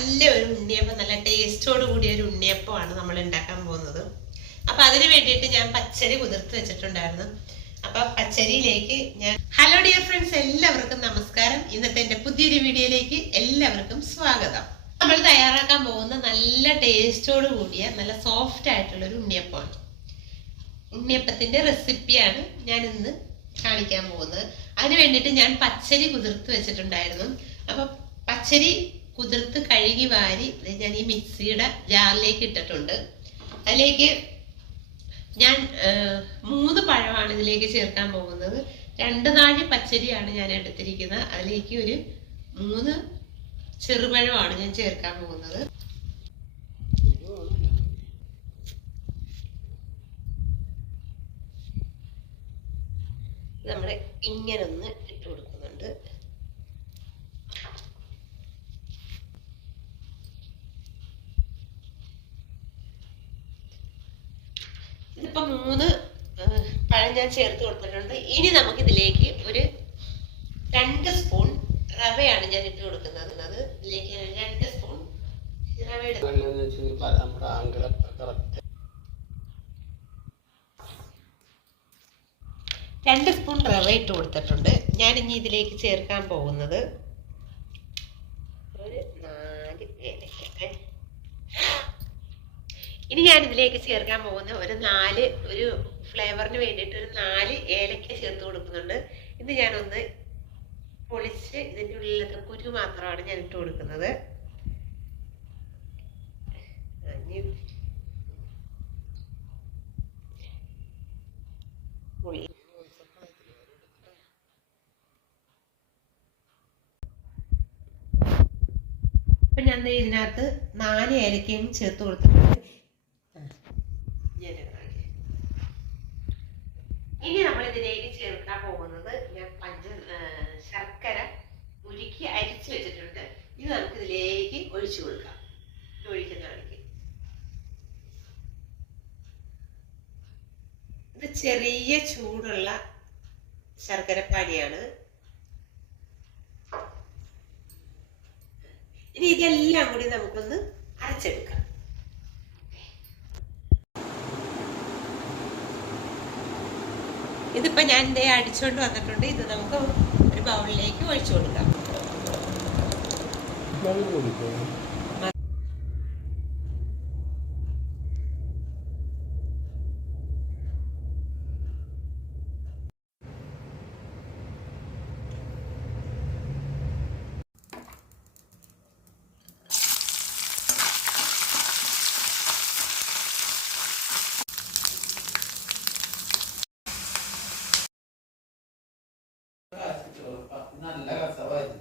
നല്ല ഒരു ഉണ്ണിയപ്പം, നല്ല ടേസ്റ്റോട് കൂടിയ ഒരു ഉണ്ണിയപ്പമാണ് നമ്മൾ ഉണ്ടാക്കാൻ പോകുന്നത്. അപ്പൊ അതിന് വേണ്ടിയിട്ട് ഞാൻ പച്ചരി കുതിർത്ത് വെച്ചിട്ടുണ്ടായിരുന്നു. അപ്പൊ പച്ചരിയിലേക്ക് ഞാൻ ഹലോ ഡിയർ ഫ്രണ്ട്സ്, എല്ലാവർക്കും നമസ്കാരം. ഇന്നത്തെ എന്റെ പുതിയൊരു വീഡിയോയിലേക്ക് എല്ലാവർക്കും സ്വാഗതം. നമ്മൾ തയ്യാറാക്കാൻ പോകുന്ന നല്ല ടേസ്റ്റോട് കൂടിയ നല്ല സോഫ്റ്റ് ആയിട്ടുള്ള ഒരു ഉണ്ണിയപ്പമാണ്. ഉണ്ണിയപ്പത്തിന്റെ റെസിപ്പിയാണ് ഞാൻ ഇന്ന് കാണിക്കാൻ പോകുന്നത്. അതിന് വേണ്ടിയിട്ട് ഞാൻ പച്ചരി കുതിർത്ത് വെച്ചിട്ടുണ്ടായിരുന്നു. അപ്പൊ പച്ചരി കുതിർത്ത് കഴുകി വാരി ഞാൻ ഈ മിക്സിയുടെ ജാറിലേക്ക് ഇട്ടിട്ടുണ്ട്. അതിലേക്ക് ഞാൻ 3 പഴമാണ് ഇതിലേക്ക് ചേർക്കാൻ പോകുന്നത്. 2 നാഴി പച്ചരിയാണ് ഞാൻ എടുത്തിരിക്കുന്നത്. അതിലേക്ക് ഒരു 3 ചെറുപഴമാണ് ഞാൻ ചേർക്കാൻ പോകുന്നത്. നമ്മുടെ ഇങ്ങനെ ഒന്ന് ഇട്ട് കൊടുക്കുന്നുണ്ട്. ഇതിപ്പോ 3 പഴം ഞാൻ ചേർത്ത് കൊടുത്തിട്ടുണ്ട്. ഇനി നമുക്ക് ഇതിലേക്ക് ഒരു 2 സ്പൂൺ റവയാണ് ഞാൻ ഇട്ട് കൊടുക്കുന്നത്. ഇതിലേക്ക് 2 സ്പൂൺ റവ രണ്ട് സ്പൂൺ റവ ഇട്ട് കൊടുത്തിട്ടുണ്ട്. ഞാൻ ഇനി ഇതിലേക്ക് ചേർക്കാൻ പോകുന്നത് ഒരു 4 ഏലക്ക. ഇനി ഞാൻ ഇതിലേക്ക് ചേർക്കാൻ പോകുന്ന ഒരു ഫ്ലേവറിന് വേണ്ടിയിട്ട് ഒരു 4 ഏലക്ക ചേർത്ത് കൊടുക്കുന്നുണ്ട്. ഇത് ഞാനൊന്ന് പൊളിച്ച് ഇതിൻ്റെ ഉള്ളിലത്തെ കുരു മാത്രമാണ് ഞാൻ ഇട്ട് കൊടുക്കുന്നത്. അപ്പൊ ഞാൻ ഇതിനകത്ത് 4 ഏലക്കയും ചേർത്ത് കൊടുത്തിട്ടുണ്ട്. ഇനി നമ്മൾ ഇതിലേക്ക് ചേർക്കാൻ പോകുന്നത് ഞാൻ ശർക്കര ഉരുക്കി അരിച്ചു വെച്ചിട്ടുണ്ട്. ഇത് നമുക്ക് ഇതിലേക്ക് ഒഴിച്ചു കൊടുക്കാം. ഒഴിക്കുന്നതാണെങ്കിൽ ഇത് ചെറിയ ചൂടുള്ള ശർക്കരപ്പാനിയാണ്. ഇനി ഇതെല്ലാം കൂടി നമുക്കൊന്ന് അരച്ചെടുക്കാം. ഇതിപ്പോ ഞാൻ അടിച്ചുകൊണ്ട് വന്നിട്ടുണ്ട്. ഇത് നമുക്ക് ഒരു ബൗളിലേക്ക് ഒഴിച്ചു കൊടുക്കാം. നല്ല രസമായിരുന്നു.